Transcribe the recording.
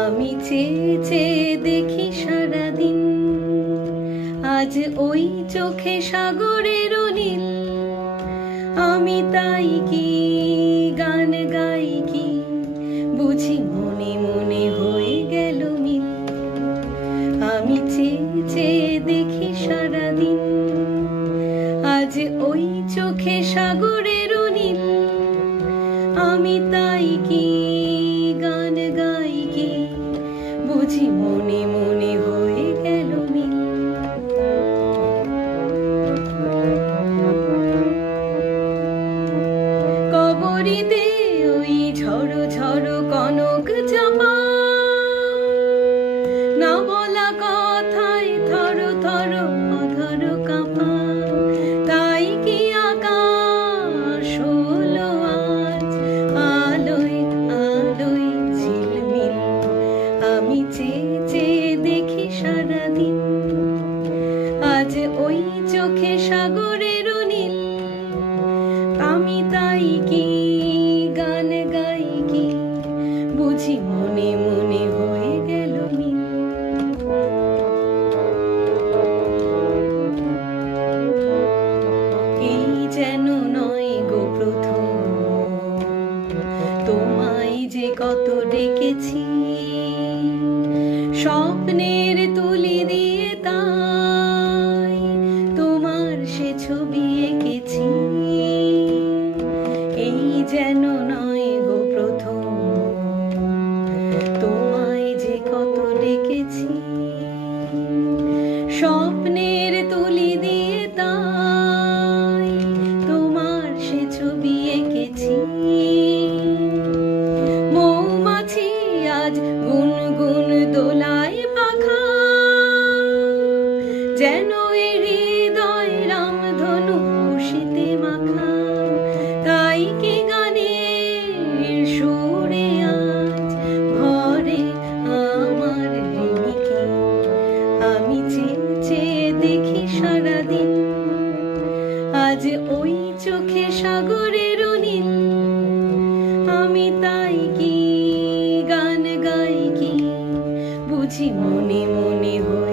আমি চেয়ে চেয়ে দেখি সারাদিন, আজ ওই চোখে সাগরের নীল। আমি তাই কি গান গাই কি, বুঝি মনে মনে হয়ে গেল মিল। আমি চেয়ে চেয়ে দেখি সারাদিন, আজ ওই চোখে সাগরের নীল। আমি তাই কি গান গাই কি, বুঝি মনে মনে হয়ে গেল মিল। কবরীতে ওই ঝড়ো ঝড়ো কনক চাপা, না বলা কথায় থর থর অধর কাঁপা। তাই কি আকাশ হলো আজ আলোয় আলোয় ঝিলমিল। আমি চেয়ে চেয়ে দেখি সারাদিন, আজ ওই চোখে সাগরের নীল। আমি তাই কি গান গাই কি, বুঝি মনে মনে হয়ে গেল মিল। এই যেন নয় গো প্রথম, তোমায় যে কত ডেকেছি, স্বপ্নের তুলি দিয়ে তাই তোমার সে ছবি এঁকেছি। এই যেন নয় গো প্রথম, তোমায় যে কত ডেকেছি, স্বপ্নের তুলি দিয়ে তাই তোমার সে ছবি এঁকেছি। মৌমাছি আজ গুনগুন দোলায় পাখা, যেন এই হৃদয় রামধনু খুশিতে মাখা। তাই কি গানের সুরে আজ ভরে আমার রিমিকি। আমি চেয়ে চেয়ে দেখি সারাদিন, আজ ওই চোখে সাগরের নীল। আমি তাই কি গান গাই কি, বুঝি মনে মনে হয়ে